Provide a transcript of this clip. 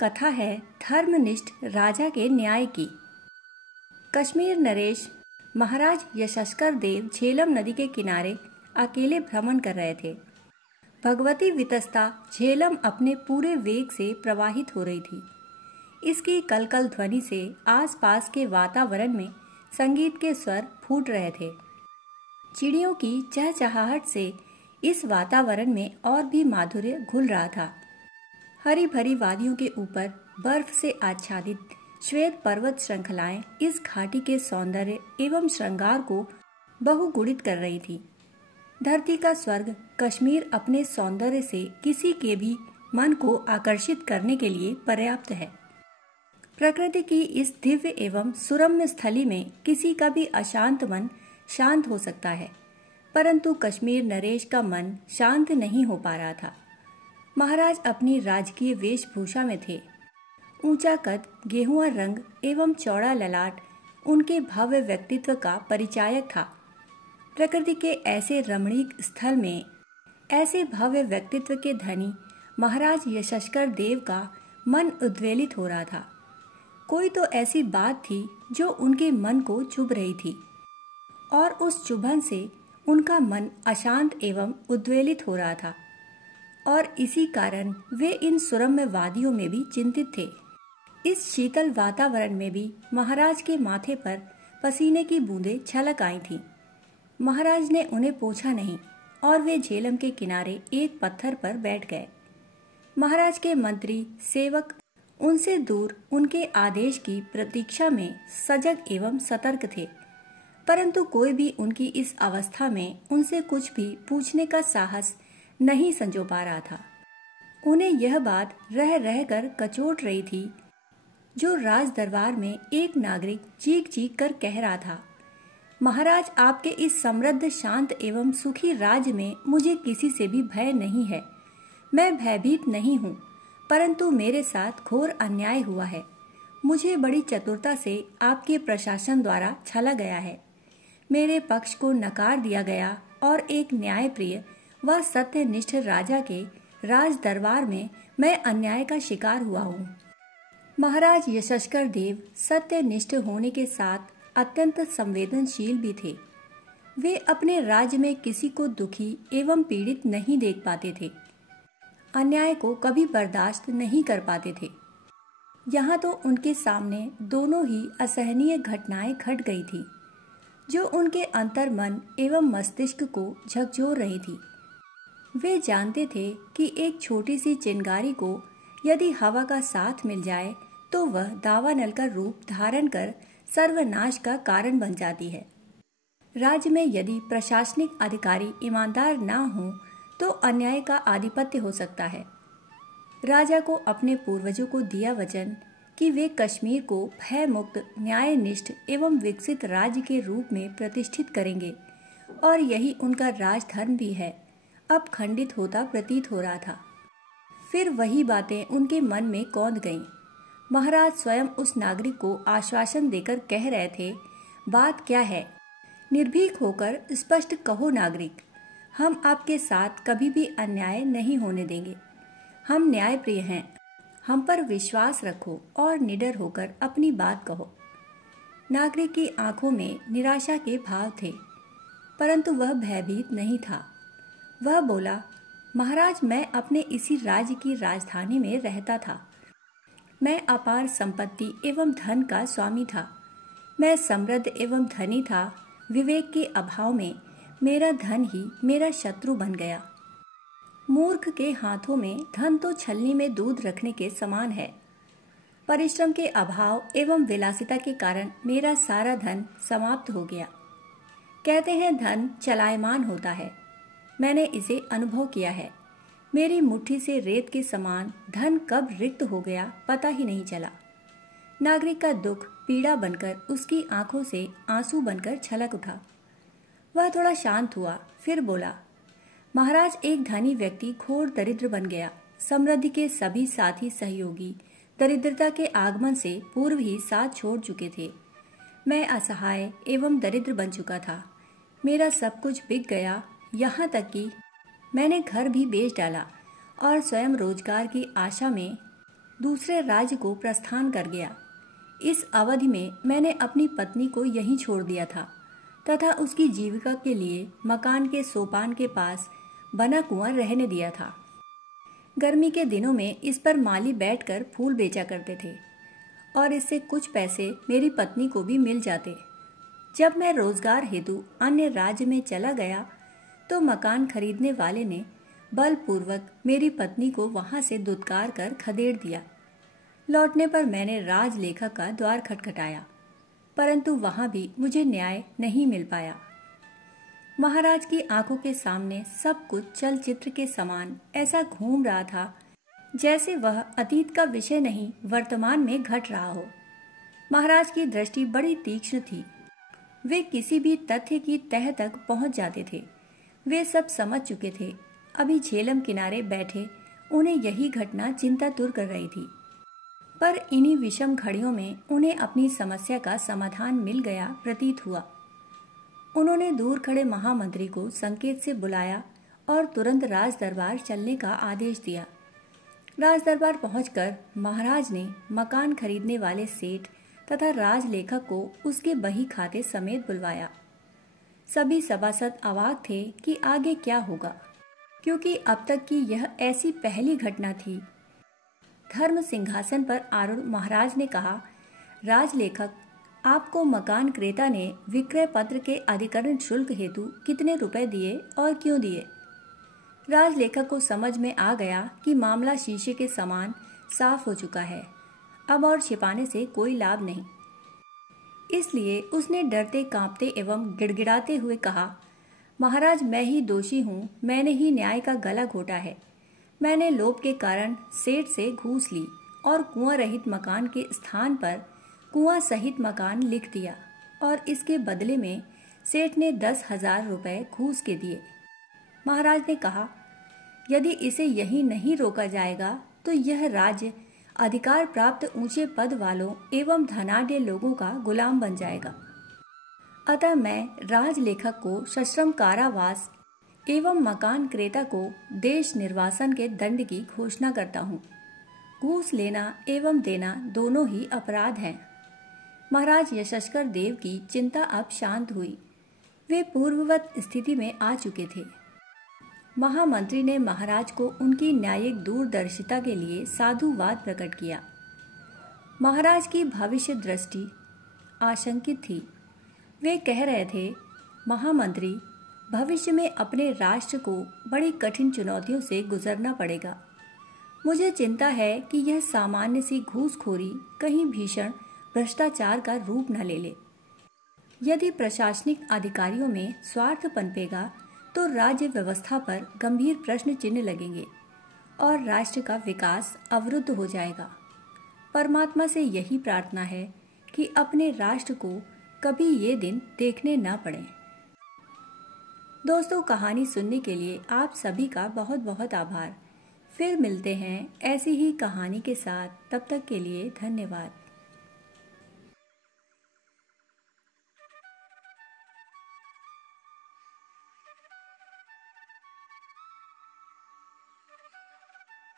कथा है धर्मनिष्ठ राजा के न्याय की। कश्मीर नरेश महाराज यशस्कर देव झेलम नदी के किनारे अकेले भ्रमण कर रहे थे। भगवती वितस्ता झेलम अपने पूरे वेग से प्रवाहित हो रही थी। इसकी कलकल ध्वनि से आसपास के वातावरण में संगीत के स्वर फूट रहे थे। चिड़ियों की चहचहाहट से इस वातावरण में और भी माधुर्य घुल रहा था। हरी भरी वादियों के ऊपर बर्फ से आच्छादित श्वेत पर्वत श्रृंखलाएं इस घाटी के सौंदर्य एवं श्रृंगार को बहुगुणित कर रही थी। धरती का स्वर्ग कश्मीर अपने सौंदर्य से किसी के भी मन को आकर्षित करने के लिए पर्याप्त है। प्रकृति की इस दिव्य एवं सुरम्य स्थली में किसी का भी अशांत मन शांत हो सकता है, परंतु कश्मीर नरेश का मन शांत नहीं हो पा रहा था। महाराज अपनी राजकीय वेशभूषा में थे। ऊंचा कद, गेहुआ रंग एवं चौड़ा ललाट उनके भव्य व्यक्तित्व का परिचायक था। प्रकृति के ऐसे रमणीक स्थल में ऐसे भव्य व्यक्तित्व के धनी महाराज यशस्कर देव का मन उद्वेलित हो रहा था। कोई तो ऐसी बात थी जो उनके मन को चुभ रही थी और उस चुभन से उनका मन अशांत एवं उद्वेलित हो रहा था और इसी कारण वे इन सुरम्य वादियों में भी चिंतित थे। इस शीतल वातावरण में भी महाराज के माथे पर पसीने की बूंदें छलक आई थीं। महाराज ने उन्हें पूछा नहीं और वे झेलम के किनारे एक पत्थर पर बैठ गए। महाराज के मंत्री सेवक उनसे दूर उनके आदेश की प्रतीक्षा में सजग एवं सतर्क थे, परंतु कोई भी उनकी इस अवस्था में उनसे कुछ भी पूछने का साहस नहीं संजो पा रहा था। उन्हें यह बात रह रह कर कचोट रही थी जो राज दरबार में एक नागरिक चीख चीख कर कह रहा था, महाराज, आपके इस समृद्ध शांत एवं सुखी राज्य में मुझे किसी से भी भय नहीं है। मैं भयभीत नहीं हूँ, परंतु मेरे साथ घोर अन्याय हुआ है। मुझे बड़ी चतुरता से आपके प्रशासन द्वारा छला गया है। मेरे पक्ष को नकार दिया गया और एक न्यायप्रिय व सत्यनिष्ठ राजा के राज दरबार में मैं अन्याय का शिकार हुआ हूँ। महाराज यशस्कर देव सत्यनिष्ठ होने के साथ अत्यंत संवेदनशील भी थे। वे अपने राज्य में किसी को दुखी एवं पीड़ित नहीं देख पाते थे, अन्याय को कभी बर्दाश्त नहीं कर पाते थे। यहाँ तो उनके सामने दोनों ही असहनीय घटनाएं घट गई थी जो उनके अंतर मन एवं मस्तिष्क को झकझोर रही थी। वे जानते थे कि एक छोटी सी चिंगारी को यदि हवा का साथ मिल जाए तो वह दावानल का रूप धारण कर सर्वनाश का कारण बन जाती है। राज्य में यदि प्रशासनिक अधिकारी ईमानदार ना हो तो अन्याय का आधिपत्य हो सकता है। राजा को अपने पूर्वजों को दिया वचन कि वे कश्मीर को भय मुक्त, न्यायनिष्ठ एवं विकसित राज्य के रूप में प्रतिष्ठित करेंगे और यही उनका राजधर्म भी है, अब खंडित होता प्रतीत हो रहा था। फिर वही बातें उनके मन में कौंध गईं। महाराज स्वयं उस नागरिक को आश्वासन देकर कह रहे थे, बात क्या है, निर्भीक होकर स्पष्ट कहो नागरिक, हम आपके साथ कभी भी अन्याय नहीं होने देंगे। हम न्यायप्रिय हैं, हम पर विश्वास रखो और निडर होकर अपनी बात कहो। नागरिक की आंखों में निराशा के भाव थे, परंतु वह भयभीत नहीं था। वह बोला, महाराज, मैं अपने इसी राज्य की राजधानी में रहता था। मैं अपार संपत्ति एवं धन का स्वामी था। मैं समृद्ध एवं धनी था। विवेक के अभाव में मेरा धन ही मेरा शत्रु बन गया। मूर्ख के हाथों में धन तो छलनी में दूध रखने के समान है। परिश्रम के अभाव एवं विलासिता के कारण मेरा सारा धन समाप्त हो गया। कहते हैं धन चलायमान होता है, मैंने इसे अनुभव किया है। मेरी मुट्ठी से रेत के समान धन कब रिक्त हो गया पता ही नहीं चला। नागरिक का दुख पीड़ा बनकर उसकी आंखों से आंसू बनकर छलक उठा। वह थोड़ा शांत हुआ, फिर बोला, महाराज, एक धनी व्यक्ति घोर दरिद्र बन गया। समृद्धि के सभी साथी सहयोगी दरिद्रता के आगमन से पूर्व ही साथ छोड़ चुके थे। मैं असहाय एवं दरिद्र बन चुका था। मेरा सब कुछ बिक गया, यहाँ तक कि मैंने घर भी बेच डाला और स्वयं रोजगार की आशा में दूसरे राज्य को प्रस्थान कर गया। इस अवधि में मैंने अपनी पत्नी को यहीं छोड़ दिया था तथा उसकी जीविका के लिए मकान के सोपान के पास बना कुआं रहने दिया था। गर्मी के दिनों में इस पर माली बैठकर फूल बेचा करते थे और इससे कुछ पैसे मेरी पत्नी को भी मिल जाते। जब मैं रोजगार हेतु अन्य राज्य में चला गया तो मकान खरीदने वाले ने बलपूर्वक मेरी पत्नी को वहां से दुत्कार कर खदेड़ दिया। लौटने पर मैंने राजलेखक का द्वार खटखटाया, परंतु वहां भी मुझे न्याय नहीं मिल पाया। महाराज की आंखों के सामने सब कुछ चलचित्र के समान ऐसा घूम रहा था जैसे वह अतीत का विषय नहीं वर्तमान में घट रहा हो। महाराज की दृष्टि बड़ी तीक्ष्ण थी। वे किसी भी तथ्य की तह तक पहुंच जाते थे। वे सब समझ चुके थे। अभी झेलम किनारे बैठे उन्हें यही घटना चिंतातुर कर रही थी, पर इन्हीं विषम घड़ियों में उन्हें अपनी समस्या का समाधान मिल गया प्रतीत हुआ। उन्होंने दूर खड़े महामंत्री को संकेत से बुलाया और तुरंत राज दरबार चलने का आदेश दिया। राज दरबार पहुंचकर महाराज ने मकान खरीदने वाले सेठ तथा राजलेखक को उसके बही खाते समेत बुलवाया। सभी सभासद अवाक थे कि आगे क्या होगा, क्योंकि अब तक की यह ऐसी पहली घटना थी। धर्म सिंहासन पर आरूढ़ महाराज ने कहा, राजलेखक, आपको मकान क्रेता ने विक्रय पत्र के अधिकरण शुल्क हेतु कितने रुपए दिए और क्यों दिए? राजलेखक को समझ में आ गया कि मामला शीशे के समान साफ हो चुका है। अब और छिपाने से कोई लाभ नहीं। इसलिए उसने डरते कांपते एवं गिड़गिड़ाते हुए कहा, महाराज, मैं ही दोषी हूँ। मैंने ही न्याय का गला घोटा है। मैंने लोभ के कारण सेठ से घूस ली और कुआं रहित मकान के स्थान पर कुआं सहित मकान लिख दिया और इसके बदले में सेठ ने 10,000 रुपए घूस के दिए। महाराज ने कहा, यदि इसे यहीं नहीं रोका जाएगा तो यह राज्य अधिकार प्राप्त ऊंचे पद वालों एवं धनाढ्य लोगों का गुलाम बन जाएगा। अतः मैं राजलेखक को सश्रम कारावास एवं मकान क्रेता को देश निर्वासन के दंड की घोषणा करता हूँ। घूस लेना एवं देना दोनों ही अपराध हैं। महाराज यशस्कर देव की चिंता अब शांत हुई। वे पूर्ववत स्थिति में आ चुके थे। महामंत्री ने महाराज को उनकी न्यायिक दूरदर्शिता के लिए साधुवाद प्रकट किया। महाराज की भविष्य दृष्टि आशंकित थी। वे कह रहे थे, महामंत्री, भविष्य में अपने राष्ट्र को बड़ी कठिन चुनौतियों से गुजरना पड़ेगा। मुझे चिंता है कि यह सामान्य सी घूसखोरी कहीं भीषण भ्रष्टाचार का रूप न ले ले। यदि प्रशासनिक अधिकारियों में स्वार्थ पनपेगा तो राज्य व्यवस्था पर गंभीर प्रश्न चिन्ह लगेंगे और राष्ट्र का विकास अवरुद्ध हो जाएगा। परमात्मा से यही प्रार्थना है कि अपने राष्ट्र को कभी ये दिन देखने न पड़े। दोस्तों, कहानी सुनने के लिए आप सभी का बहुत बहुत आभार। फिर मिलते हैं ऐसी ही कहानी के साथ। तब तक के लिए धन्यवाद।